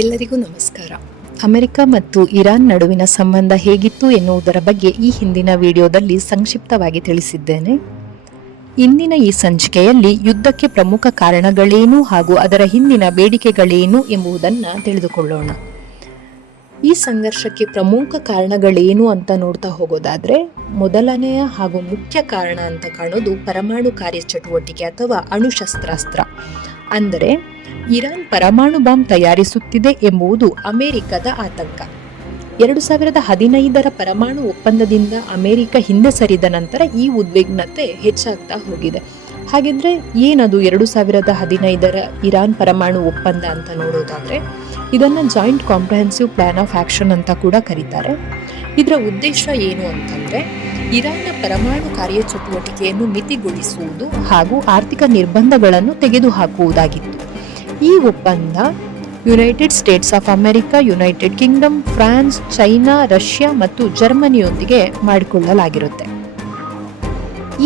ಎಲ್ಲರಿಗೂ ನಮಸ್ಕಾರ. ಅಮೆರಿಕ ಮತ್ತು ಇರಾನ್ ನಡುವಿನ ಸಂಬಂಧ ಹೇಗಿತ್ತು ಎನ್ನುವುದರ ಬಗ್ಗೆ ಈ ಹಿಂದಿನ ವಿಡಿಯೋದಲ್ಲಿ ಸಂಕ್ಷಿಪ್ತವಾಗಿ ತಿಳಿಸಿದ್ದೇನೆ. ಇಂದಿನ ಈ ಸಂಚಿಕೆಯಲ್ಲಿ ಯುದ್ಧಕ್ಕೆ ಪ್ರಮುಖ ಕಾರಣಗಳೇನು ಹಾಗೂ ಅದರ ಹಿಂದಿನ ಬೇಡಿಕೆಗಳೇನು ಎಂಬುದನ್ನು ತಿಳಿದುಕೊಳ್ಳೋಣ. ಈ ಸಂಘರ್ಷಕ್ಕೆ ಪ್ರಮುಖ ಕಾರಣಗಳೇನು ಅಂತ ನೋಡ್ತಾ ಹೋಗೋದಾದ್ರೆ, ಮೊದಲನೆಯ ಹಾಗೂ ಮುಖ್ಯ ಕಾರಣ ಅಂತ ಕಾಣೋದು ಪರಮಾಣು ಕಾರ್ಯಚಟುವಟಿಕೆ ಅಥವಾ ಅಣುಶಸ್ತ್ರಾಸ್ತ್ರ. ಅಂದರೆ ಇರಾನ್ ಪರಮಾಣು ಬಾಂಬ್ ತಯಾರಿಸುತ್ತಿದೆ ಎಂಬುದು ಅಮೆರಿಕದ ಆತಂಕ. 2015ರ ಪರಮಾಣು ಒಪ್ಪಂದದಿಂದ ಅಮೆರಿಕ ಹಿಂದೆ ಸರಿದ ನಂತರ ಈ ಉದ್ವಿಗ್ನತೆ ಹೆಚ್ಚಾಗ್ತಾ ಹೋಗಿದೆ. ಹಾಗಿದ್ರೆ ಏನದು 2015ರ ಇರಾನ್ ಪರಮಾಣು ಒಪ್ಪಂದ ಅಂತ ನೋಡೋದಾದ್ರೆ, ಇದನ್ನ joint comprehensive plan of action ಅಂತ ಕೂಡ ಕರೀತಾರೆ. ಇದರ ಉದ್ದೇಶ ಏನು ಅಂತಂದ್ರೆ, ಇರಾನ್ನ ಪರಮಾಣು ಕಾರ್ಯಚಟುವಟಿಕೆಯನ್ನು ಮಿತಿಗೊಳಿಸುವುದು ಹಾಗೂ ಆರ್ಥಿಕ ನಿರ್ಬಂಧಗಳನ್ನು ತೆಗೆದುಹಾಕುವುದಾಗಿತ್ತು. ಈ ಒಪ್ಪಂದ United States of America, United Kingdom, France, China, Russia ಮತ್ತು ಜರ್ಮನಿಯೊಂದಿಗೆ ಮಾಡಿಕೊಳ್ಳಲಾಗಿರುತ್ತೆ.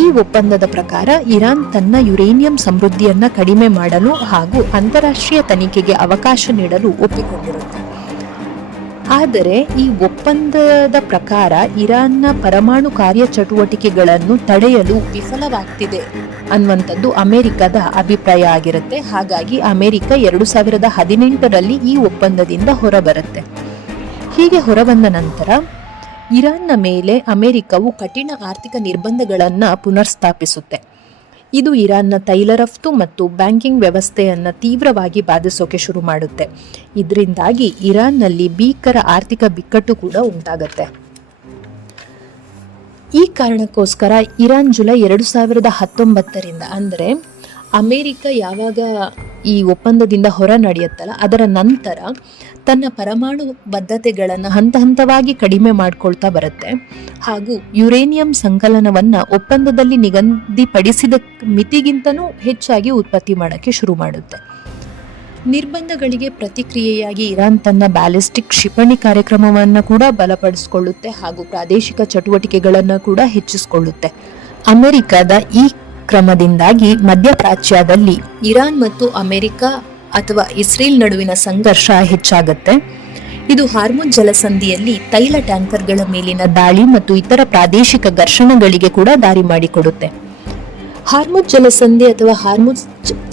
ಈ ಒಪ್ಪಂದದ ಪ್ರಕಾರ ಇರಾನ್ ತನ್ನ ಯುರೇನಿಯಂ ಸಮೃದ್ಧಿಯನ್ನ ಕಡಿಮೆ ಮಾಡಲು ಹಾಗೂ ಅಂತಾರಾಷ್ಟ್ರೀಯ ತನಿಖೆಗೆ ಅವಕಾಶ ನೀಡಲು ಒಪ್ಪಿಕೊಂಡಿರುತ್ತೆ. ಆದರೆ ಈ ಒಪ್ಪಂದದ ಪ್ರಕಾರ ಇರಾನ್ನ ಪರಮಾಣು ಕಾರ್ಯಚಟುವಟಿಕೆಗಳನ್ನು ತಡೆಯಲು ವಿಫಲವಾಗ್ತಿದೆ ಅನ್ನುವಂಥದ್ದು ಅಮೆರಿಕದ ಅಭಿಪ್ರಾಯ ಆಗಿರುತ್ತೆ. ಹಾಗಾಗಿ ಅಮೆರಿಕ 2018ರಲ್ಲಿ ಈ ಒಪ್ಪಂದದಿಂದ ಹೊರಬರುತ್ತೆ. ಹೀಗೆ ಹೊರಬಂದ ನಂತರ ಇರಾನ್ನ ಮೇಲೆ ಅಮೆರಿಕವು ಕಠಿಣ ಆರ್ಥಿಕ ನಿರ್ಬಂಧಗಳನ್ನು ಪುನರ್ಸ್ಥಾಪಿಸುತ್ತೆ. ಇದು ಇರಾನ್ನ ತೈಲ ರಫ್ತು ಮತ್ತು ಬ್ಯಾಂಕಿಂಗ್ ವ್ಯವಸ್ಥೆಯನ್ನು ತೀವ್ರವಾಗಿ ಬಾಧಿಸೋಕೆ ಶುರು ಮಾಡುತ್ತೆ. ಇದರಿಂದಾಗಿ ಇರಾನ್ನಲ್ಲಿ ಭೀಕರ ಆರ್ಥಿಕ ಬಿಕ್ಕಟ್ಟು ಕೂಡ ಉಂಟಾಗುತ್ತೆ. ಈ ಕಾರಣಕ್ಕೋಸ್ಕರ ಇರಾನ್ ಜುಲೈ 2019ರಿಂದ ಅಂದರೆ ಅಮೆರಿಕ ಯಾವಾಗ ಈ ಒಪ್ಪಂದದಿಂದ ಹೊರ ನಡೆಯುತ್ತಲ್ಲ ಅದರ ನಂತರ ತನ್ನ ಪರಮಾಣು ಬದ್ಧತೆಗಳನ್ನು ಹಂತ ಹಂತವಾಗಿ ಕಡಿಮೆ ಮಾಡ್ಕೊಳ್ತಾ ಬರುತ್ತೆ ಹಾಗೂ ಯುರೇನಿಯಂ ಸಂಕಲನವನ್ನು ಒಪ್ಪಂದದಲ್ಲಿ ನಿಗದಿಪಡಿಸಿದ ಮಿತಿಗಿಂತನೂ ಹೆಚ್ಚಾಗಿ ಉತ್ಪತ್ತಿ ಮಾಡೋಕ್ಕೆ ಶುರು ಮಾಡುತ್ತೆ. ನಿರ್ಬಂಧಗಳಿಗೆ ಪ್ರತಿಕ್ರಿಯೆಯಾಗಿ ಇರಾನ್ ತನ್ನ ಬ್ಯಾಲಿಸ್ಟಿಕ್ ಕ್ಷಿಪಣಿ ಕಾರ್ಯಕ್ರಮವನ್ನು ಕೂಡ ಬಲಪಡಿಸಿಕೊಳ್ಳುತ್ತೆ ಹಾಗೂ ಪ್ರಾದೇಶಿಕ ಚಟುವಟಿಕೆಗಳನ್ನು ಕೂಡ ಹೆಚ್ಚಿಸಿಕೊಳ್ಳುತ್ತೆ. ಅಮೆರಿಕದ ಈ ಕ್ರಮದಿಂದಾಗಿ ಮಧ್ಯಪ್ರಾಚ್ಯದಲ್ಲಿ ಇರಾನ್ ಮತ್ತು ಅಮೆರಿಕ ಅಥವಾ ಇಸ್ರೇಲ್ ನಡುವಿನ ಸಂಘರ್ಷ ಹೆಚ್ಚಾಗುತ್ತೆ. ಇದು ಹಾರ್ಮುಜ್ ಜಲಸಂಧಿಯಲ್ಲಿ ತೈಲ ಟ್ಯಾಂಕರ್ಗಳ ಮೇಲಿನ ದಾಳಿ ಮತ್ತು ಇತರ ಪ್ರಾದೇಶಿಕ ಘರ್ಷಣೆಗಳಿಗೆ ಕೂಡ ದಾರಿ ಮಾಡಿಕೊಡುತ್ತೆ. ಹಾರ್ಮುಜ್ ಜಲಸಂಧಿ ಅಥವಾ ಹಾರ್ಮುಜ್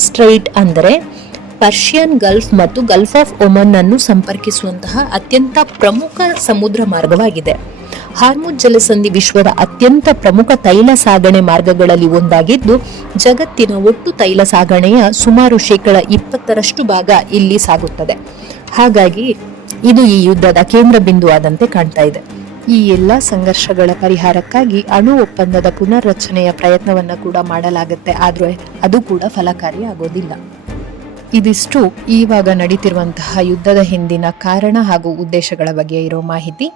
ಸ್ಟ್ರೈಟ್ ಅಂದರೆ ಪರ್ಷಿಯನ್ ಗಲ್ಫ್ ಮತ್ತು ಗಲ್ಫ್ ಆಫ್ ಒಮನ್ ಅನ್ನು ಸಂಪರ್ಕಿಸುವಂತಹ ಅತ್ಯಂತ ಪ್ರಮುಖ ಸಮುದ್ರ ಮಾರ್ಗವಾಗಿದೆ. ಹಾರ್ಮುಜ್ ಜಲಸಂಧಿ ವಿಶ್ವದ ಅತ್ಯಂತ ಪ್ರಮುಖ ತೈಲ ಸಾಗಣೆ ಮಾರ್ಗಗಳಲ್ಲಿ ಒಂದಾಗಿದ್ದು, ಜಗತ್ತಿನ ಒಟ್ಟು ತೈಲ ಸಾಗಣೆಯ ಸುಮಾರು 20% ಭಾಗ ಇಲ್ಲಿ ಸಾಗುತ್ತದೆ. ಹಾಗಾಗಿ ಇದು ಈ ಯುದ್ಧದ ಕೇಂದ್ರ ಬಿಂದುವಾದಂತೆ ಕಾಣ್ತಾ ಇದೆ. ಈ ಎಲ್ಲ ಸಂಘರ್ಷಗಳ ಪರಿಹಾರಕ್ಕಾಗಿ ಅಣು ಒಪ್ಪಂದದ ಪುನರ್ರಚನೆಯ ಪ್ರಯತ್ನವನ್ನು ಕೂಡ ಮಾಡಲಾಗುತ್ತೆ. ಆದ್ರೆ ಅದು ಕೂಡ ಫಲಕಾರಿ ಆಗೋದಿಲ್ಲ. ಇದಿಷ್ಟು ಈವಾಗ ನಡೀತಿರುವಂತಹ ಯುದ್ಧದ ಹಿಂದಿನ ಕಾರಣ ಹಾಗೂ ಉದ್ದೇಶಗಳ ಬಗ್ಗೆ ಇರೋ ಮಾಹಿತಿ.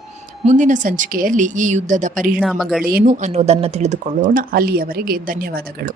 ಮುಂದಿನ ಸಂಚಿಕೆಯಲ್ಲಿ ಈ ಯುದ್ಧದ ಪರಿಣಾಮಗಳೇನು ಅನ್ನೋದನ್ನು ತಿಳಿದುಕೊಳ್ಳೋಣ. ಅಲ್ಲಿಯವರೆಗೆ ಧನ್ಯವಾದಗಳು.